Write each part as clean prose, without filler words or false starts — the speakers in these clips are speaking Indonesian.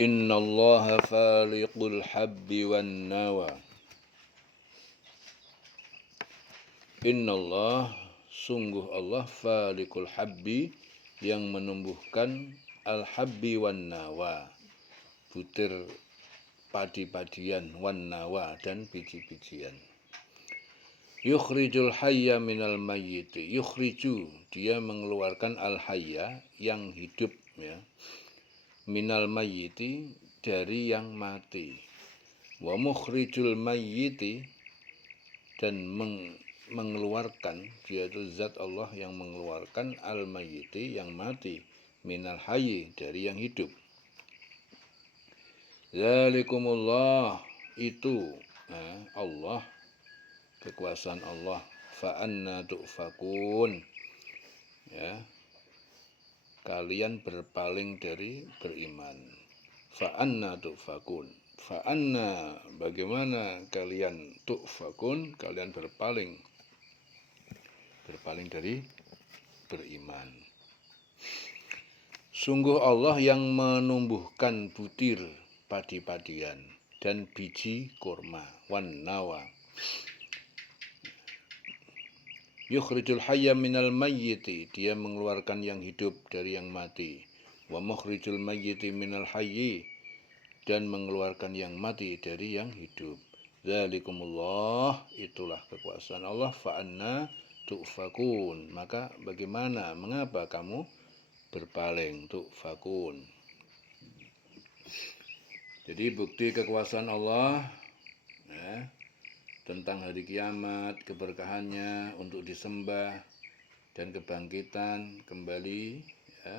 Innallaha faliqul habbi wan nawa. Innallah, sungguh Allah, faliqul habbi, yang menumbuhkan al-habbi wan nawa, butir padi-padian, wan nawa, dan biji-bijian. Yukhrijul hayya minal mayyiti. Yukhriju, dia mengeluarkan al-hayya, yang hidup, ya, minal mayyiti, dari yang mati. Wa mukhrijul mayyiti, dan mengeluarkan, dia itu zat Allah yang mengeluarkan al-mayyiti, yang mati, minal hayyi, dari yang hidup. Zalikumullah, itu Allah, kekuasaan Allah. Fa anna tu'fakun, ya, kalian berpaling dari beriman. Fa anna tu'fakun, fa anna, bagaimana kalian, tu'fakun, kalian berpaling dari beriman. Sungguh Allah yang menumbuhkan butir padi-padian dan biji kurma, wan nawa. Yukhrijul hayya minal mayyiti, dia mengeluarkan yang hidup dari yang mati. Wa mukhrijul mayyiti minal hayyi, dan mengeluarkan yang mati dari yang hidup. Dzalikumullah, itulah kekuasaan Allah. Fa anna tu'fakun, maka bagaimana, mengapa kamu berpaling, tu'fakun. Jadi bukti kekuasaan Allah, ya, tentang hari kiamat, keberkahannya untuk disembah, dan kebangkitan kembali, ya,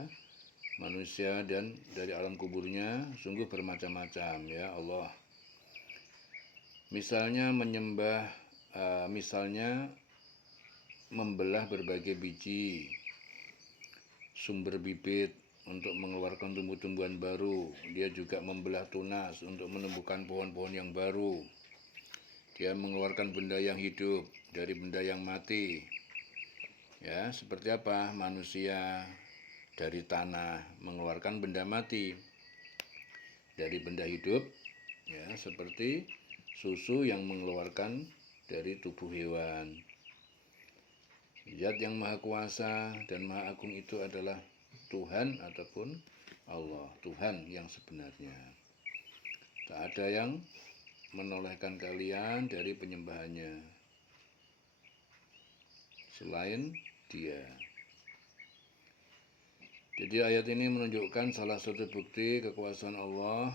manusia dan dari alam kuburnya, sungguh bermacam-macam, ya Allah. Misalnya menyembah, misalnya membelah berbagai biji, sumber bibit untuk mengeluarkan tumbuh-tumbuhan baru. Dia juga membelah tunas untuk menumbuhkan pohon-pohon yang baru. Dia mengeluarkan benda yang hidup dari benda yang mati. Ya, seperti apa? Manusia dari tanah mengeluarkan benda mati dari benda hidup, ya, seperti susu yang mengeluarkan dari tubuh hewan. Zat yang maha kuasa dan maha agung itu adalah Tuhan ataupun Allah, Tuhan yang sebenarnya. Tak ada yang menolehkan kalian dari penyembahannya selain Dia. Jadi ayat ini menunjukkan salah satu bukti kekuasaan Allah,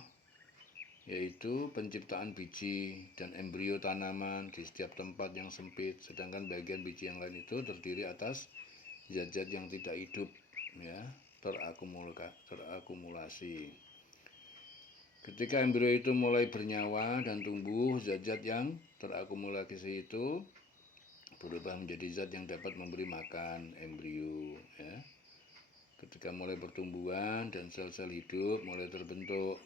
yaitu penciptaan biji dan embrio tanaman di setiap tempat yang sempit, sedangkan bagian biji yang lain itu terdiri atas zat-zat yang tidak hidup, ya, terakumulasi. Ketika embrio itu mulai bernyawa dan tumbuh, zat-zat yang terakumulasi itu berubah menjadi zat yang dapat memberi makan embrio, ya. Ketika mulai pertumbuhan dan sel-sel hidup mulai terbentuk,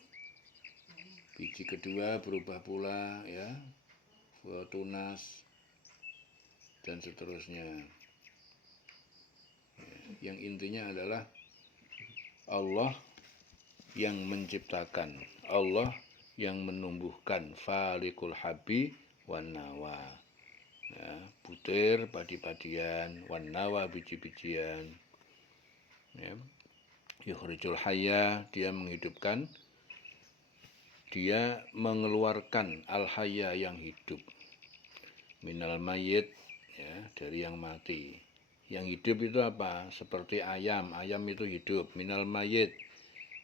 biji kedua berubah pula, ya, tunas dan seterusnya. Yang intinya adalah Allah yang menciptakan, Allah yang menumbuhkan, faliqul habbi wan nawa, ya, butir padi-padian, wan nawa, biji-bijian, ya. Yukhrijul hayya, dia menghidupkan, dia mengeluarkan al-hayya, yang hidup, minal mayyit, ya, dari yang mati. Yang hidup itu apa? Seperti ayam, ayam itu hidup. Minal mayyit,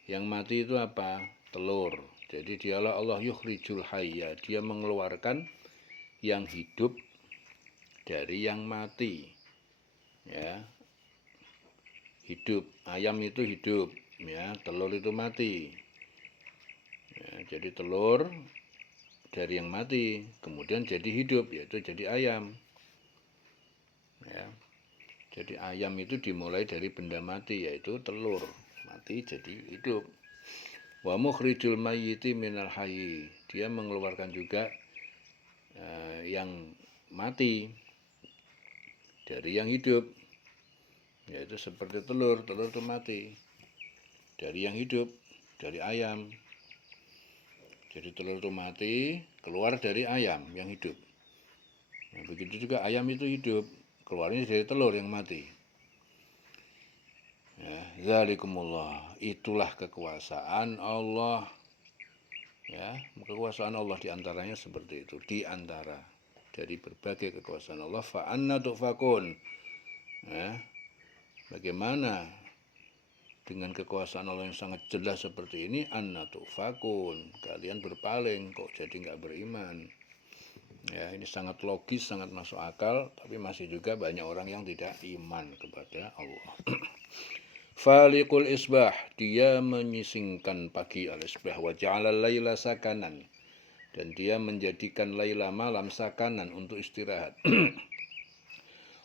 yang mati itu apa? Telur. Jadi dialah Allah yukhrijul hayya, dia mengeluarkan yang hidup dari yang mati, ya. Hidup, ayam itu hidup, ya, telur itu mati, ya. Jadi telur dari yang mati kemudian jadi hidup, yaitu jadi ayam, ya. Jadi ayam itu dimulai dari benda mati, yaitu telur mati jadi hidup. Wa mukhrijul mayyiti minal hayyi, dia mengeluarkan juga yang mati dari yang hidup, yaitu seperti telur itu mati dari yang hidup, dari ayam. Jadi telur itu mati, keluar dari ayam yang hidup. Nah, begitu juga ayam itu hidup, keluarnya dari telur yang mati. Ya, zalikumullah, itulah kekuasaan Allah. Ya, kekuasaan Allah diantaranya seperti itu, diantara dari berbagai kekuasaan Allah. Fa anna tufakun. Ya, bagaimana dengan kekuasaan Allah yang sangat jelas seperti ini, anna tufakun, kalian berpaling kok jadi nggak beriman. Ya, ini sangat logis, sangat masuk akal, tapi masih juga banyak orang yang tidak iman kepada Allah. Falikul isbah, dia menyisingkan pagi al-isbah, wa ja'alal laila sakanan, dan dia menjadikan laila malam sakanan untuk istirahat.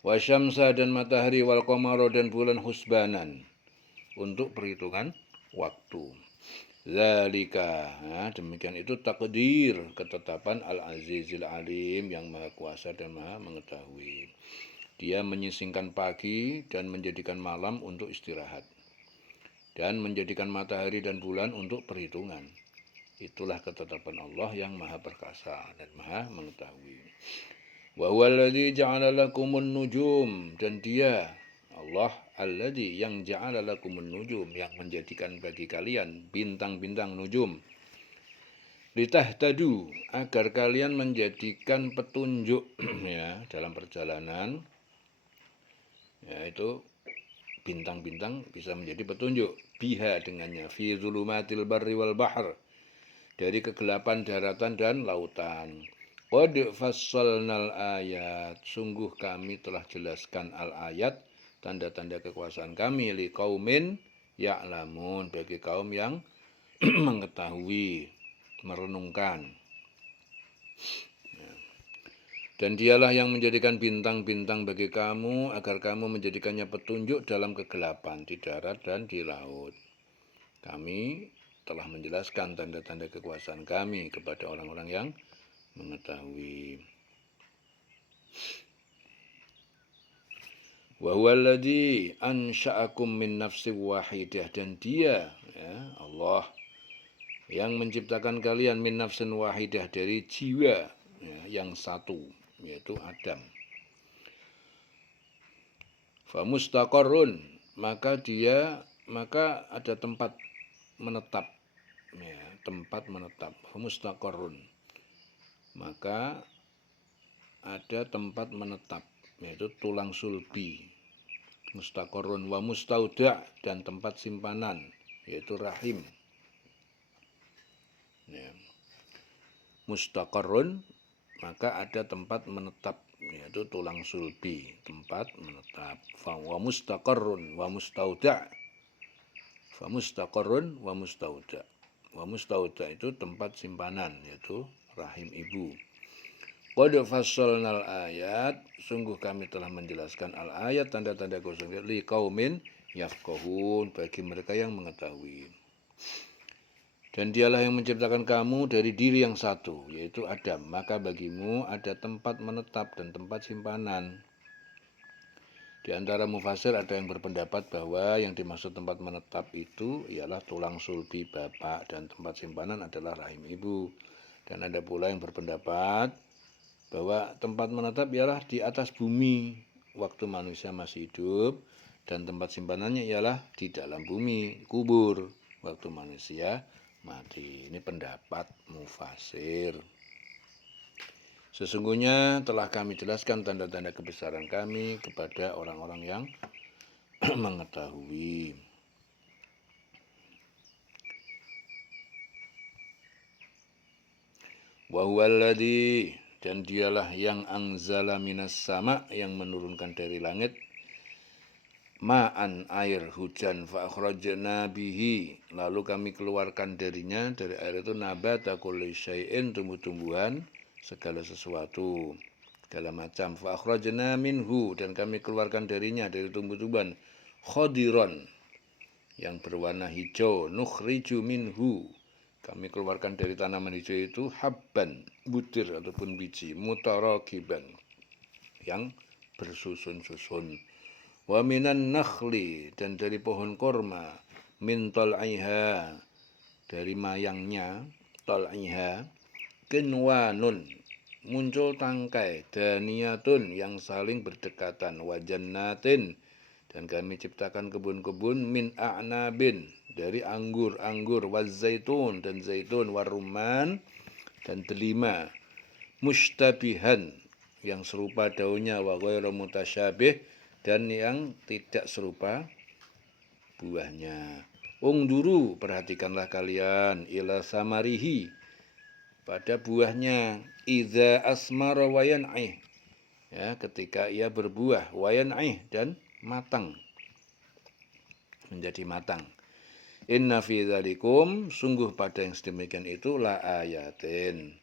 Wa syamsa, dan matahari, wal qamara, dan bulan husbanan, untuk perhitungan waktu. Zalika, nah, demikian itu takdir, ketetapan Al-Azizil Alim, yang maha kuasa dan maha mengetahui. Dia menyisingkan pagi dan menjadikan malam untuk istirahat, dan menjadikan matahari dan bulan untuk perhitungan. Itulah ketetapan Allah yang maha perkasa dan maha mengetahui. Wa huwallazi ja'ala lakumun nujum, dan dia Allah alladzi yang ja'ala lakumun nujum, yang menjadikan bagi kalian bintang-bintang nujum, litahtadu, agar kalian menjadikan petunjuk ya dalam perjalanan. Yaitu bintang-bintang bisa menjadi petunjuk, biha, dengannya, fi zulumatil barri wal bahr, dari kegelapan daratan dan lautan. Qad fassalnal ayat, sungguh kami telah jelaskan al-ayat, tanda-tanda kekuasaan kami, liqaumin ya'lamun, bagi kaum yang mengetahui, merenungkan. Dan dialah yang menjadikan bintang-bintang bagi kamu, agar kamu menjadikannya petunjuk dalam kegelapan di darat dan di laut. Kami telah menjelaskan tanda-tanda kekuasaan kami kepada orang-orang yang mengetahui. Wa huwallazi ansha'akum min nafsin wahidah, dan dia ya Allah yang menciptakan kalian min nafsin wahidah, dari jiwa ya, yang satu, yaitu Adam. Fa mustaqarrun, maka ada tempat menetap ya, tempat menetap. Fa mustaqarrun, maka ada tempat menetap, yaitu tulang sulbi. Mustaqarrun wa mustauda', dan tempat simpanan, yaitu rahim. Ya. Mustaqarrun, maka ada tempat menetap, yaitu tulang sulbi, tempat menetap. Wa mustaqarrun wa mustauda'. Fa mustaqarrun wa mustauda'. Wa mustauda' itu tempat simpanan, yaitu rahim ibu. Qad fassalnal ayat, sungguh kami telah menjelaskan al-ayat, tanda-tanda khususnya, liqaumin yafqahun, bagi mereka yang mengetahui. Dan dialah yang menciptakan kamu dari diri yang satu, yaitu Adam, maka bagimu ada tempat menetap dan tempat simpanan. Di antara mufasir ada yang berpendapat bahwa yang dimaksud tempat menetap itu ialah tulang sulbi bapak, dan tempat simpanan adalah rahim ibu. Dan ada pula yang berpendapat bahwa tempat menetap ialah di atas bumi waktu manusia masih hidup, dan tempat simpanannya ialah di dalam bumi, kubur, waktu manusia mati. Ini pendapat mufasir. Sesungguhnya telah kami jelaskan tanda-tanda kebesaran kami kepada orang-orang yang mengetahui. Wa huwallazi, dan dialah yang anzala minas sama, yang menurunkan dari langit, ma'an, air, hujan, fa akhrajna bihi, lalu kami keluarkan darinya, dari air itu, nabata kulli syai'in, tumbuh-tumbuhan, segala sesuatu, segala macam. Fa akhrajna minhu, dan kami keluarkan darinya, dari tumbuh-tumbuhan, khadiran, yang berwarna hijau, nukhriju minhu, kami keluarkan dari tanaman hijau itu, habban, butir ataupun biji, mutarakiban, yang bersusun-susun. Wa minan nakhli, dan dari pohon korma, min tal'iha, dari mayangnya, tal'iha kinwanun, muncul tangkai, daniyatun yang saling berdekatan, wajannatin, dan kami ciptakan kebun-kebun min a'nabin, dari anggur, wazaitun, dan zaitun, waruman, dan delima, mustabihan, yang serupa daunnya, wa ghairu mutasyabih, dan yang tidak serupa buahnya. Ungduru, perhatikanlah kalian, ila samarihi, pada buahnya, idza asmara wa yan'ih, ya, ketika ia berbuah, wa yan'ih, dan matang, menjadi matang. Inna fi dzalikum, sungguh pada yang sedemikian itu, la ayatin,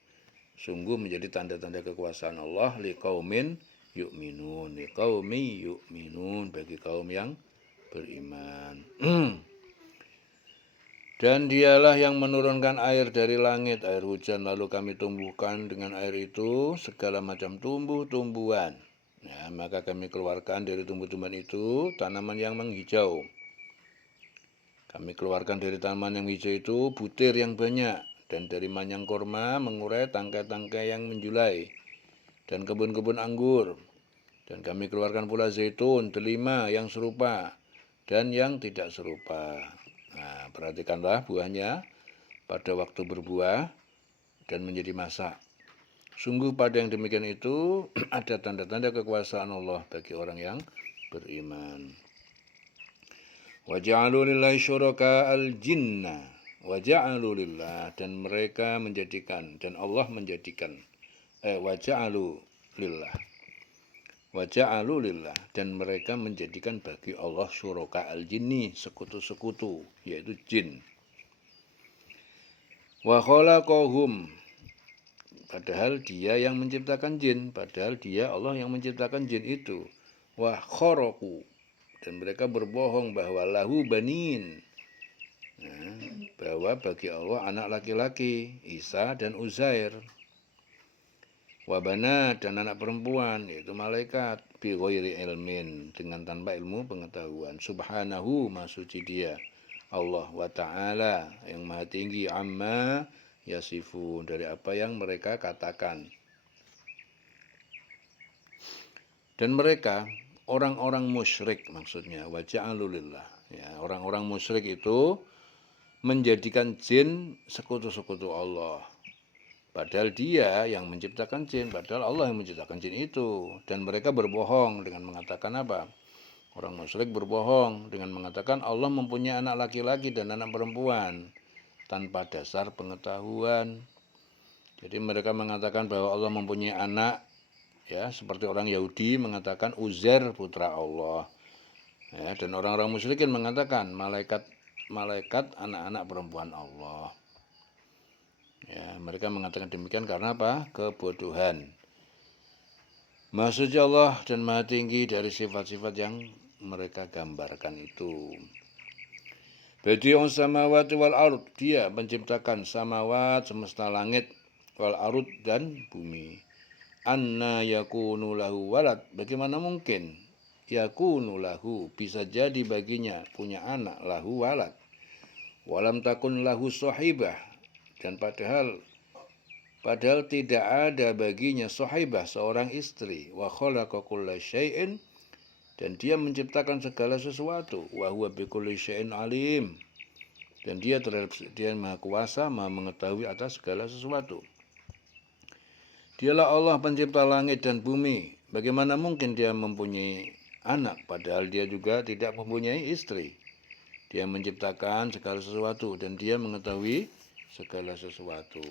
sungguh menjadi tanda-tanda kekuasaan Allah, liqaumin yu'minun, liqaumi yu'minun, bagi kaum yang beriman. Dan dialah yang menurunkan air dari langit, air hujan, lalu kami tumbuhkan dengan air itu segala macam tumbuh-tumbuhan. Ya, maka kami keluarkan dari tumbuh-tumbuhan itu tanaman yang menghijau. Kami keluarkan dari tanaman yang hijau itu butir yang banyak, dan dari manyang korma mengurai tangkai-tangkai yang menjulai, dan kebun-kebun anggur. Dan kami keluarkan pula zaitun, delima yang serupa, dan yang tidak serupa. Nah, perhatikanlah buahnya pada waktu berbuah dan menjadi masak. Sungguh pada yang demikian itu ada tanda-tanda kekuasaan Allah bagi orang yang beriman. Wa ja'alu lillahi syuraka'al jinna. Wa ja'alu lillah, dan mereka menjadikan, dan Allah menjadikan. Wa ja'alu lillah. Wa ja'alu lillah, dan mereka menjadikan bagi Allah syuraka'al jinni, sekutu-sekutu, yaitu jin. Wa khalaqahum, padahal dia yang menciptakan jin, padahal dia Allah yang menciptakan jin itu. Wa kharaqu, dan mereka berbohong bahwa lahu banin, nah, bahwa bagi Allah anak laki-laki, Isa dan Uzair. Wa banat, dan anak perempuan, yaitu malaikat, bi ghairi ilmin, dengan tanpa ilmu pengetahuan. Subhanahu, maha suci dia Allah, wa ta'ala, yang maha tinggi, amma yasifun, dari apa yang mereka katakan. Dan mereka orang-orang musyrik, maksudnya wa ja'alu lillah, ya, orang-orang musyrik itu menjadikan jin sekutu-sekutu Allah. Padahal dia yang menciptakan jin, padahal Allah yang menciptakan jin itu. Dan mereka berbohong dengan mengatakan apa? Orang musyrik berbohong dengan mengatakan Allah mempunyai anak laki-laki dan anak perempuan tanpa dasar pengetahuan. Jadi mereka mengatakan bahwa Allah mempunyai anak, ya, seperti orang Yahudi mengatakan Uzair putra Allah. Ya, dan orang-orang musyrikin mengatakan malaikat anak-anak perempuan Allah. Ya, mereka mengatakan demikian karena apa? Kebodohan. Maha suci Allah dan maha tinggi dari sifat-sifat yang mereka gambarkan itu. Badi'us samawati wal ard, dia menciptakan samawat, semesta langit, wal ard, dan bumi. Anna yakunu lahu walad, bagaimana mungkin yakunu lahu, bisa jadi baginya punya anak, lahu walad. Walam takun lahu sahibah, dan padahal tidak ada baginya sahibah, seorang istri. Wa khalaqa kulla syai'in, dan dia menciptakan segala sesuatu. Wa huwa bikulli syai'in alim, dan dia maha kuasa, maha mengetahui atas segala sesuatu. Dialah Allah pencipta langit dan bumi. Bagaimana mungkin dia mempunyai anak, padahal dia juga tidak mempunyai istri. Dia menciptakan segala sesuatu dan dia mengetahui segala sesuatu.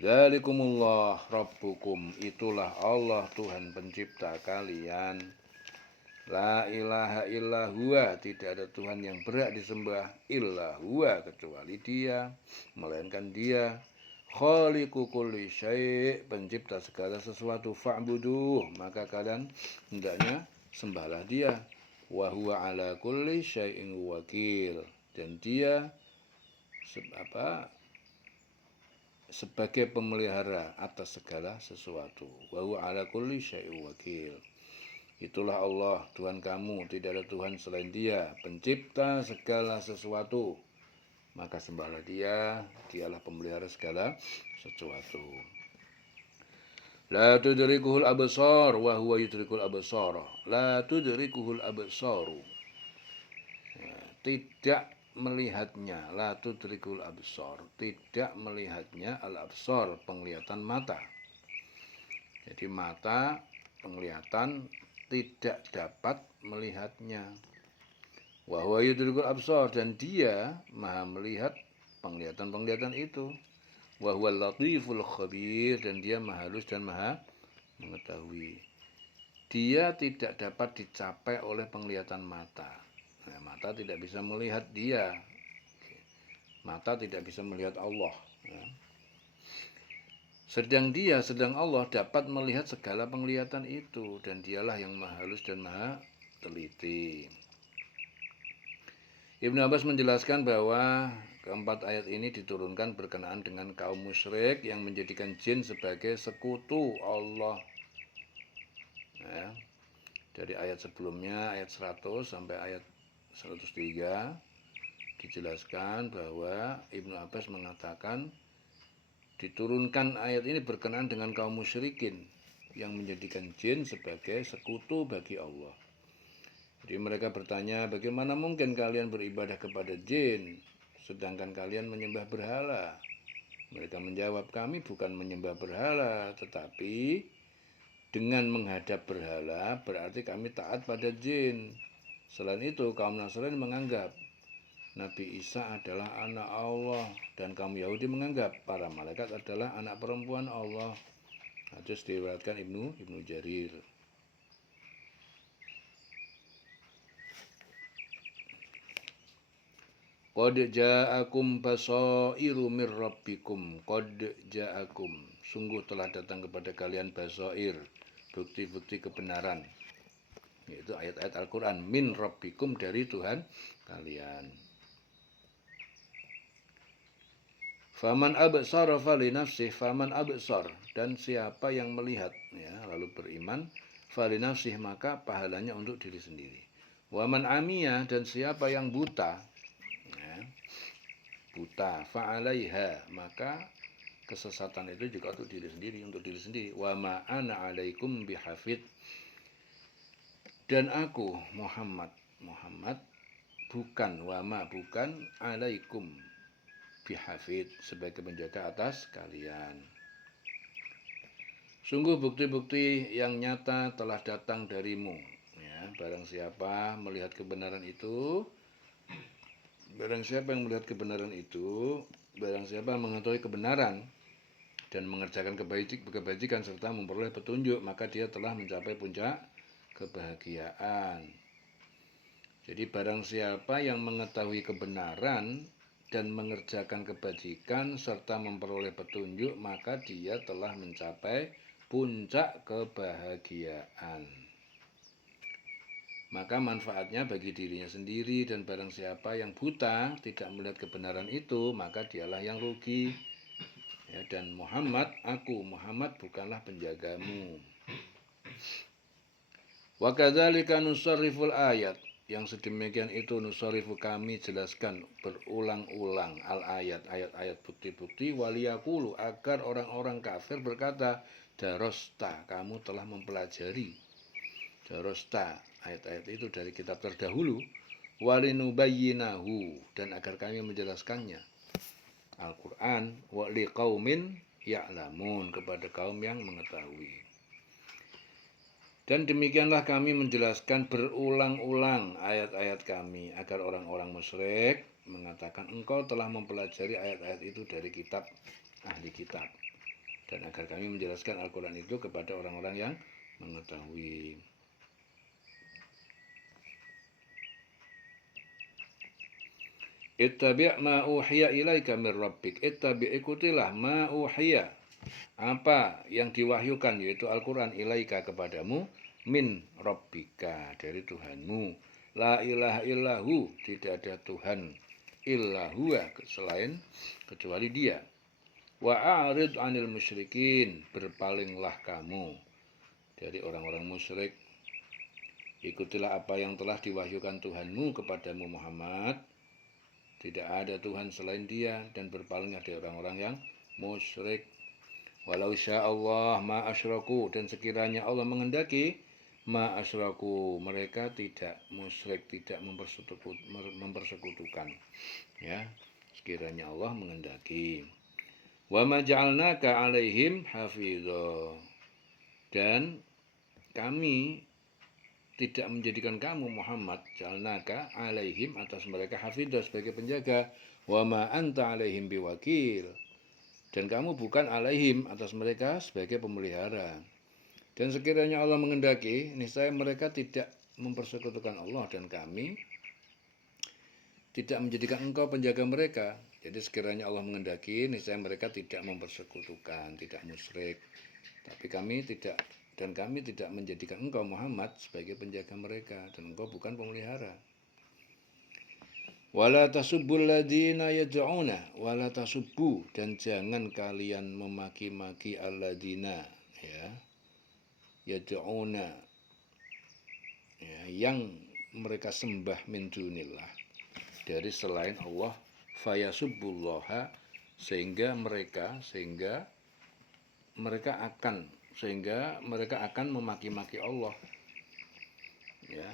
Dzalikumullah rabbukum, itulah Allah Tuhan pencipta kalian. La ilaha illa huwa, tidak ada Tuhan yang berhak disembah illa huwa, kecuali dia, melainkan dia. Khaliqu kulli syai', pencipta segala sesuatu, fa'buduh, maka kalian hendaknya sembahlah dia. Wa huwa ala kulli syai'in wakil, dan dia sebagai pemelihara atas segala sesuatu. Wa huwa ala kulli syai'in wakil. Itulah Allah Tuhan kamu, tidak ada Tuhan selain dia, pencipta segala sesuatu. maka sembahlah dia, dialah pemelihara segala sesuatu. La tudrikuhul absar wa huwa yudrikul absar. La tudrikuhul absaru. Tidak melihatnya, la tudrikul absar, tidak melihatnya al-absar, penglihatan mata. Jadi mata penglihatan tidak dapat melihatnya. Wa huwa yudrikul absar, dan dia maha melihat penglihatan-penglihatan itu. Wa huwal latiful khabir, dan dia maha halus dan maha mengetahui. Dia tidak dapat dicapai oleh penglihatan mata. Nah, mata tidak bisa melihat dia. Mata tidak bisa melihat Allah. Ya. Sedang Allah dapat melihat segala penglihatan itu, dan dialah yang maha halus dan maha teliti. Ibnu Abbas menjelaskan bahwa keempat ayat ini diturunkan berkenaan dengan kaum musyrik yang menjadikan jin sebagai sekutu Allah. Ya. Dari ayat sebelumnya, ayat 100 sampai ayat 103, dijelaskan bahwa Ibnu Abbas mengatakan diturunkan ayat ini berkenaan dengan kaum musyrikin yang menjadikan jin sebagai sekutu bagi Allah. Jadi mereka bertanya, bagaimana mungkin kalian beribadah kepada jin sedangkan kalian menyembah berhala? Mereka menjawab, kami bukan menyembah berhala, tetapi dengan menghadap berhala berarti kami taat pada jin. Selain itu, kaum Nasrani menganggap Nabi Isa adalah anak Allah, dan kaum Yahudi menganggap para malaikat adalah anak perempuan Allah. Hadis diriwayatkan Ibnu Jarir. Qad ja'akum basairu mir rabbikum. Qad ja'akum, sungguh telah datang kepada kalian basair, bukti-bukti kebenaran, yaitu ayat-ayat Al-Quran, min rabbikum, dari Tuhan kalian. Faman absara falinafsih, faman absar, dan siapa yang melihat, ya, lalu beriman, falinafsih, maka pahalanya untuk diri sendiri. Waman amiyah, dan siapa yang buta, ya, buta, fa'alaiha, maka kesesatan itu juga untuk diri sendiri. Wa ma ana alaikum bihafid, dan aku Muhammad bukan, wama bukan, alaikum bihafid, sebagai penjaga atas kalian. Sungguh bukti-bukti yang nyata telah datang darimu, ya, barang siapa melihat kebenaran itu, barang siapa yang melihat kebenaran itu, barang siapa mengetahui kebenaran dan mengerjakan kebajikan serta memperoleh petunjuk, maka dia telah mencapai puncak kebahagiaan. Jadi barang siapa yang mengetahui kebenaran dan mengerjakan kebajikan serta memperoleh petunjuk, maka dia telah mencapai puncak kebahagiaan. Maka manfaatnya bagi dirinya sendiri, dan barang siapa yang buta tidak melihat kebenaran itu, maka dialah yang rugi. Ya, dan aku Muhammad bukanlah penjagamu. Wa kadzalika nusarriful ayat, yang sedemikian itu nusarrifu, kami jelaskan berulang-ulang, al ayat, ayat-ayat bukti-bukti, waliyaqulu, agar orang-orang kafir berkata, darosta, kamu telah mempelajari. Darosta, ayat-ayat itu dari kitab terdahulu, walinubayyinahu, dan agar kami menjelaskannya, Al-Quran, wa liqaumin ya'lamun, kepada kaum yang mengetahui. Dan demikianlah kami menjelaskan berulang-ulang ayat-ayat kami, agar orang-orang musyrik mengatakan, engkau telah mempelajari ayat-ayat itu dari kitab ahli kitab, dan agar kami menjelaskan Al-Quran itu kepada orang-orang yang mengetahui. Ittabi' ma uhiya ilaika min rabbik. Ittabi', ikutilah, ma uhiya, apa yang diwahyukan, yaitu Al-Quran, ilaika, kepadamu, min rabbika, dari Tuhanmu. La ilaha illahu, tidak ada Tuhan illahuwa, selain kecuali dia. Wa a'rid anil musyrikin, berpalinglah kamu dari orang-orang musyrik. Ikutilah apa yang telah diwahyukan Tuhanmu kepadamu Muhammad, tidak ada Tuhan selain Dia, dan berpaling dari orang-orang yang musyrik. Walau sya'allah ma asyraku, dan sekiranya Allah mengendaki, ma asyraku, mereka tidak musyrik, tidak mempersekutukan. Ya, sekiranya Allah mengendaki. Wa ma ja'alnaka 'alaihim hafidha, dan kami tidak menjadikan kamu Muhammad ja'alnaka 'alaihim, atas mereka, hafidha, sebagai penjaga. Wa ma anta 'alaihim biwakil, dan kamu bukan 'alaihim, atas mereka, sebagai pemelihara. Dan sekiranya Allah mengendaki, niscaya mereka tidak mempersekutukan Allah, dan kami tidak menjadikan engkau penjaga mereka. Jadi sekiranya Allah mengendaki, niscaya mereka tidak mempersekutukan, tidak musyrik. Tapi kami tidak, dan kami tidak menjadikan engkau Muhammad sebagai penjaga mereka, dan engkau bukan pemelihara. Wala tasubbul ladina yad'una, wala tasubbu, dan jangan kalian memaki-maki alladina, ya, yad'una, ya, yang mereka sembah min dunillah, dari selain Allah, fayasubbullaha, sehingga mereka akan memaki-maki Allah, ya,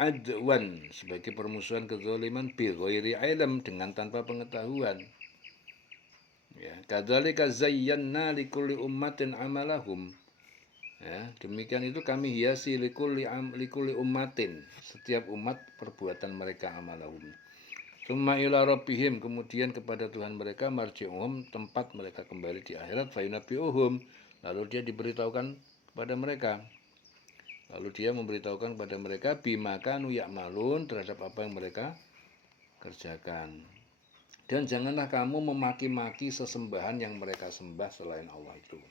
adwan, sebagai permusuhan, kezaliman, bi ghairi ilm, dengan tanpa pengetahuan. Ya, kadzalika zayyana likulli ummatin amalahum. Ya, demikian itu kami hiasi likulli ummatin, setiap umat perbuatan mereka, amalahum. Summa ila rabbihim, kemudian kepada Tuhan mereka, marji'uhum, tempat mereka kembali di akhirat, fayunabbi'uhum, lalu dia diberitahukan kepada mereka. Lalu dia memberitahukan kepada mereka, bima kanu ya'malun, terhadap apa yang mereka kerjakan. Dan janganlah kamu memaki-maki sesembahan yang mereka sembah selain Allah itu.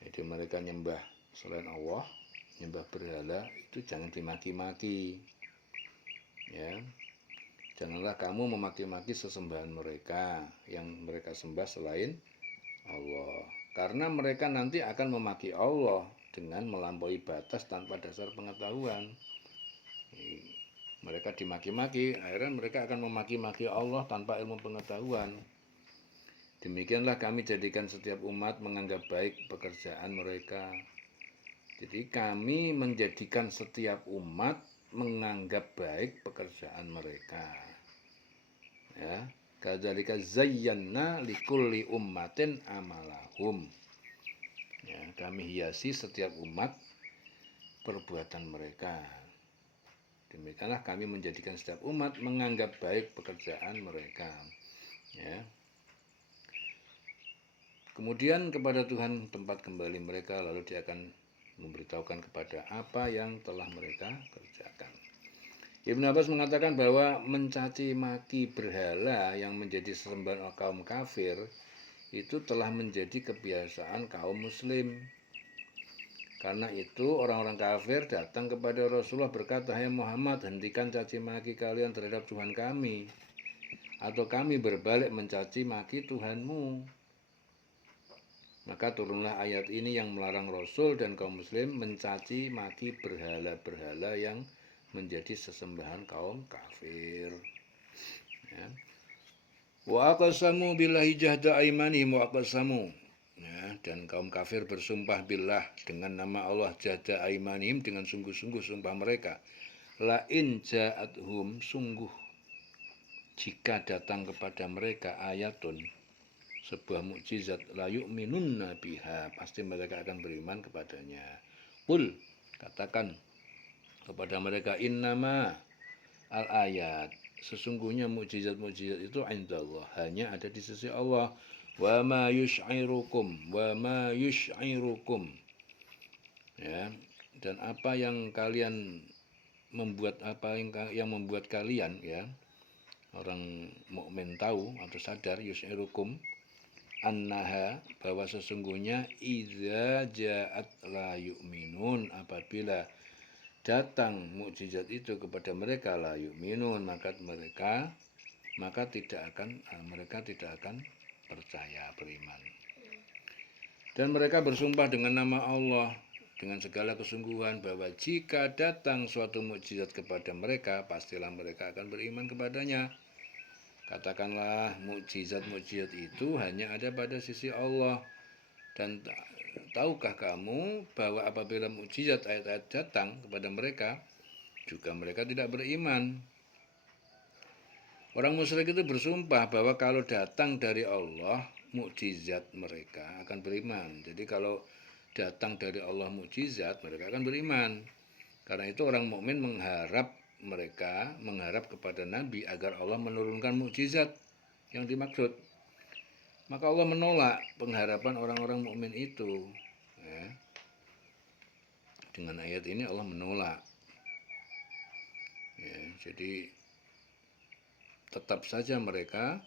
Jadi mereka nyembah selain Allah, nyembah berhala, itu jangan dimaki-maki. Ya. Janganlah kamu memaki-maki sesembahan mereka yang mereka sembah selain Allah. Karena mereka nanti akan memaki Allah dengan melampaui batas tanpa dasar pengetahuan. Mereka dimaki-maki, akhirnya mereka akan memaki-maki Allah tanpa ilmu pengetahuan. Demikianlah kami jadikan setiap umat menganggap baik pekerjaan mereka. Jadi kami menjadikan setiap umat menganggap baik pekerjaan mereka. Ya, kadzalika zayyana likulli ummatin amalahum. Ya, kami hiasi setiap umat perbuatan mereka. Demikianlah kami menjadikan setiap umat menganggap baik pekerjaan mereka. Ya. Kemudian kepada Tuhan tempat kembali mereka, lalu dia akan memberitahukan kepada apa yang telah mereka kerjakan. Ibnu Abbas mengatakan bahwa mencaci maki berhala yang menjadi sesembahan kaum kafir itu telah menjadi kebiasaan kaum muslim. Karena itu orang-orang kafir datang kepada Rasulullah berkata, "Hai Muhammad, hentikan caci maki kalian terhadap Tuhan kami, atau kami berbalik mencaci maki Tuhanmu." Maka turunlah ayat ini yang melarang Rasul dan kaum muslim mencaci maki berhala-berhala yang menjadi sesembahan kaum kafir. Ya. Wa aqsamu billahi jahda aimanihim wa aqsamu. Ya, dan kaum kafir bersumpah billah, dengan nama Allah, jahda aimanihim, dengan sungguh-sungguh sumpah mereka. La in ja'athum, sungguh jika datang kepada mereka ayatun, sebuah mukjizat, la yu'minunna biha, pasti mereka akan beriman kepadanya. Qul, katakan kepada mereka, innama al ayat, sesungguhnya mukjizat-mukjizat itu indallah, hanya ada di sisi Allah. Wa ma yush'irukum, ya, dan apa yang kalian membuat, apa yang membuat kalian, ya, orang mukmin tahu atau sadar, yush'irukum, annaha, bahwa sesungguhnya idza ja'at la yu'minun, apabila datang mukjizat itu kepada mereka, la yu'minun, maka mereka tidak akan percaya, beriman. Dan mereka bersumpah dengan nama Allah dengan segala kesungguhan bahwa jika datang suatu mukjizat kepada mereka, pastilah mereka akan beriman kepadanya. Katakanlah mukjizat-mukjizat itu hanya ada pada sisi Allah. Dan tahukah kamu bahwa apabila mukjizat ayat-ayat datang kepada mereka, juga mereka tidak beriman. Orang musyrik itu bersumpah bahwa kalau datang dari Allah, mukjizat mereka akan beriman. Jadi kalau datang dari Allah mukjizat, mereka akan beriman. Karena itu orang mukmin mengharap kepada Nabi agar Allah menurunkan mukjizat yang dimaksud. Maka Allah menolak pengharapan orang-orang mukmin itu. Ya. Dengan ayat ini Allah menolak. Ya, jadi tetap saja mereka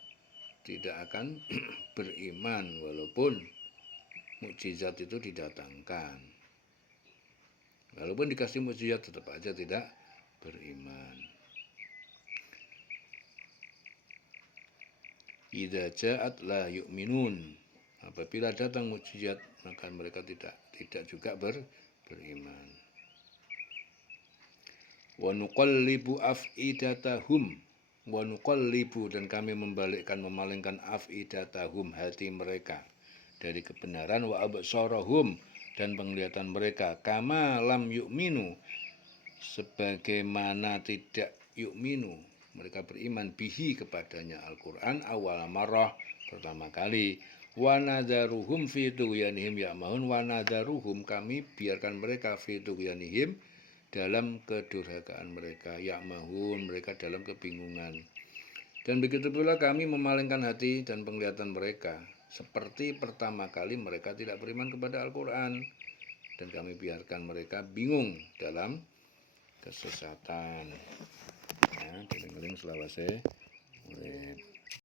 tidak akan beriman walaupun mukjizat itu didatangkan. Walaupun dikasih mukjizat tetap aja tidak beriman. Idza ja'at la yu'minun. Apabila datang mukjizat maka mereka tidak juga beriman. Wa nuqallibu af'idatahum wa nuqallibu, dan kami memalingkan af'idatahum, hati mereka, dari kebenaran, wa absarahum, dan penglihatan mereka, kama lam yu'minu, sebagaimana tidak yu'minu, mereka beriman, bihi, kepadanya Al-Quran, awal marrah, pertama kali. Wa nadharuhum fi tughyanihim ya'mahun. Wa nadharuhum, kami biarkan mereka fi tughyanihim, dalam kedurhakaan mereka, ya'mahun, mereka dalam kebingungan. Dan begitu pula kami memalingkan hati dan penglihatan mereka, seperti pertama kali mereka tidak beriman kepada Al-Quran, dan kami biarkan mereka bingung dalam kesesatan. Nah, deling-deling selawase.